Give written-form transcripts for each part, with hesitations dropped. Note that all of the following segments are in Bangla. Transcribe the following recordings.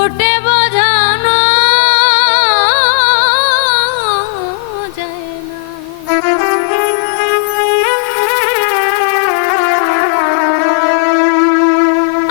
ফুটে বোঝানো যায় না।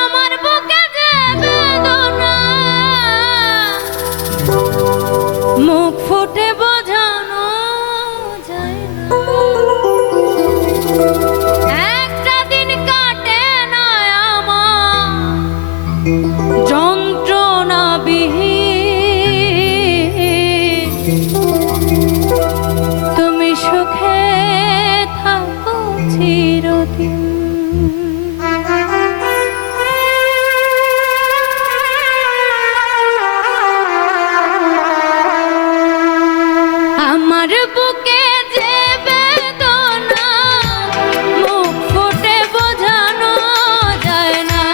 আমার বুকে যে বেদনা মুখ ফুটে বোঝানো যায় না। একটা দিন কাটে না আমার যন্ত্রণা বিহীন, তুমি সুখে থাকো চিরদিন। আমার বুকে যে বেদনা মুখ ফুটে বোঝানো যায় না।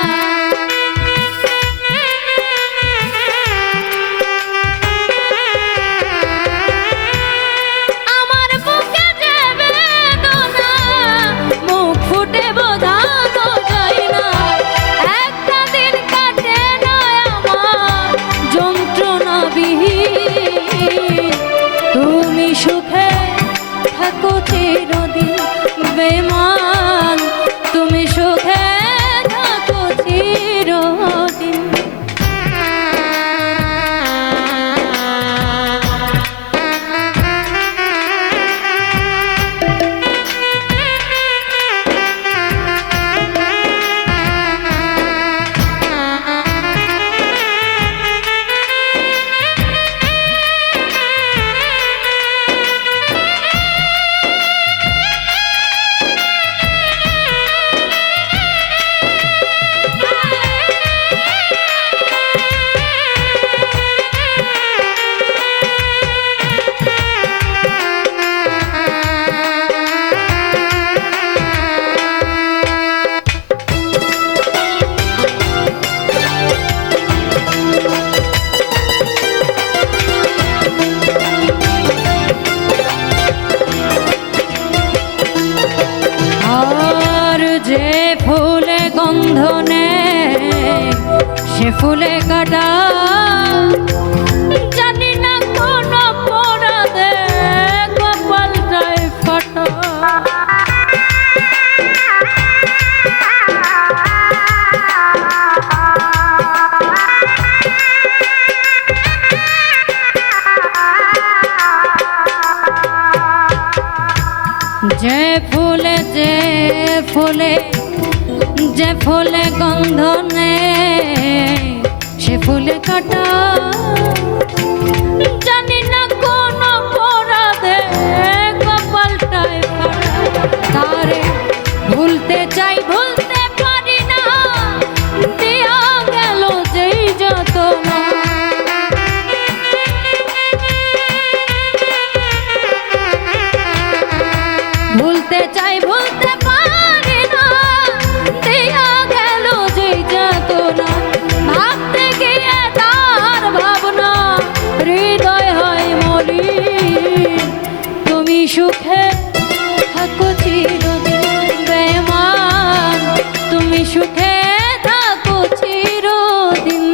আমার বুকে যে বেদনা মুখ ফুটে বোঝানো যায় না। একটা দিন কাটে না আমার যন্ত্রণা বিহীন, তুমি সুখে থাকো চিরদিন। বেমান তুমি সুখে থাকো চিরদিন। যে ফুলে গন্ধ নেয় সে ফুলে কাটা, জানি না কোন অপরাধে কপালটায় ফাটা। যে ফুলে যে ফুলে গন্ধ নেই সে ফুলে কাটা, জানি না কোন অপরাধে কপালটায় ফাটা। তারে ভুলতে চাই ভুলতে পারি না, দিয়া গেল যেই যতনা। ভুলতে চাই ভুলতে পারি না, দিয়া গেল যেই যাতনা। ভাবতে গিয়ে তার ভাবনা হৃদয় হয় মলিন, তুমি সুখে থাকো চিরদিন। বেমান তুমি সুখে থাকো চিরদিন।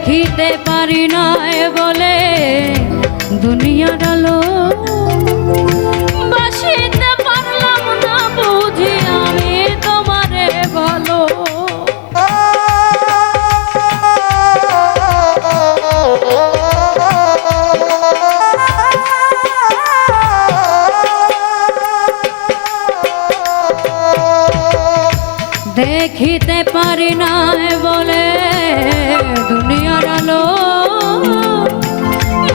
দেখিতে পারি না বলে দুনিয়ার আলো বাসিতে পারলাম না বুঝি আমি তোমারে ভালো। দেখিতে পারি না বলে দুনিয়ার আলো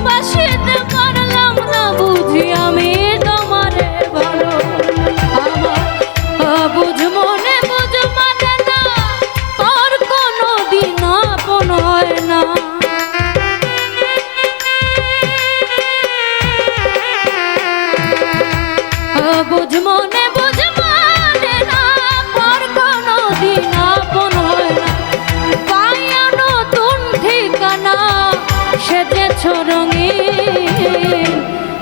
বাসিতে পারলাম না বুঝি আমি তোমারে ভালো। আমার বুঝ মনে বুঝ মানে না তোর কোনো দিন আপন হয় না। বুঝ মনে বুঝ মানে না তোর কোনো দিন আপন হয় না। পাইয়া নতুন ঠিকানা সেজেছ রঙিন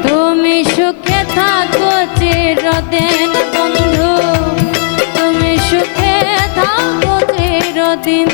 তুমি সুখে থাকো চিরদিন বন্ধু তুমি সুখে থাকো চিরদিন।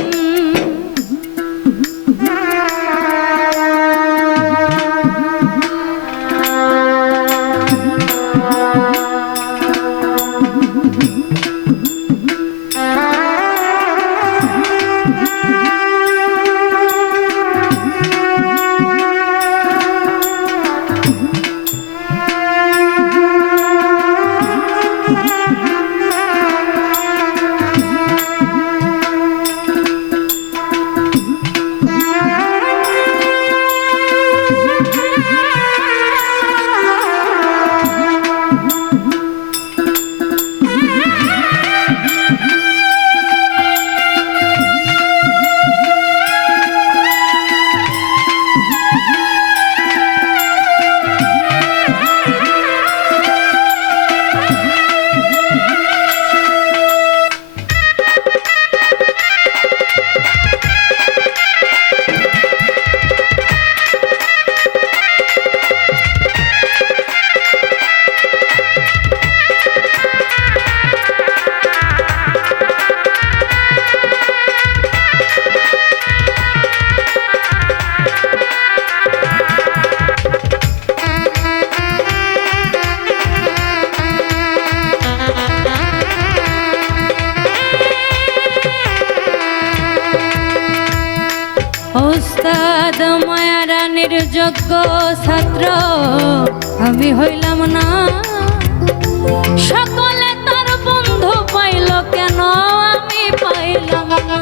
ওস্তাদ মায়ারানীর যোগ্য ছাত্র আমি হইলাম না। সকলে তার বন্ধু পাইল কেন আমি পাইলাম না।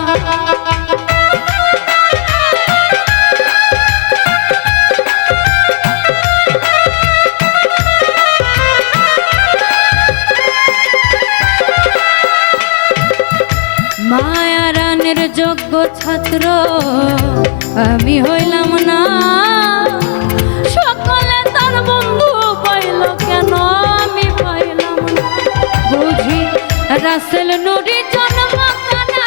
মায়ারানীর যোগ্য ছাত্র আমি হইলাম না। সকলে তার বন্ধু পাইল কেন আমি পাইলাম না। বুঝি রাসেল নুরি জন্ম কানা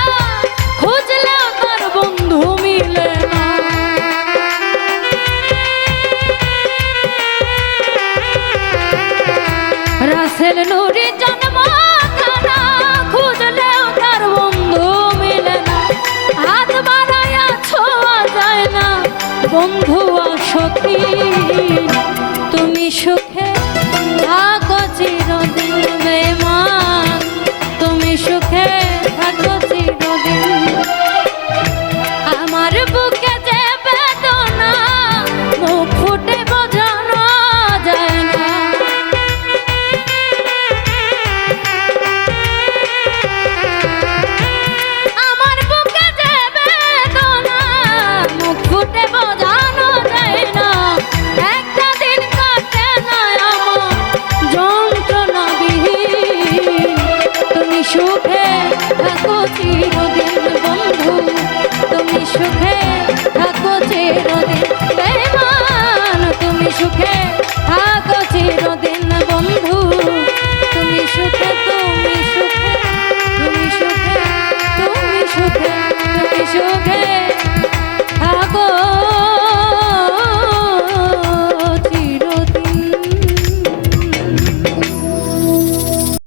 খুঁজলেও তার বন্ধু মিলে না। রাসেল নুরি জন্ম কানা খুঁজলেও তার বন্ধু মিলে না। হাত বাড়াইয়া ছোঁয়া যায় না বন্ধু সখী তুমি সুখে থাকো চিরদিন বেমান তুমি সুখে থাকো চিরদিন। আমার বুকে যে বেদনা মুখ ফুটে বোঝানো যায় না। আমার বুকে যে বেদনা মুখ ফুটে বোঝানো যায় না। একটা দিন কাটে না আমার যন্ত্রণাবিহীন তুমি সুখে থাকো চিরদিন বন্ধু তুমি সুখে থাকো চিরদিন বেমান তুমি সুখে থাকো চিরদিন।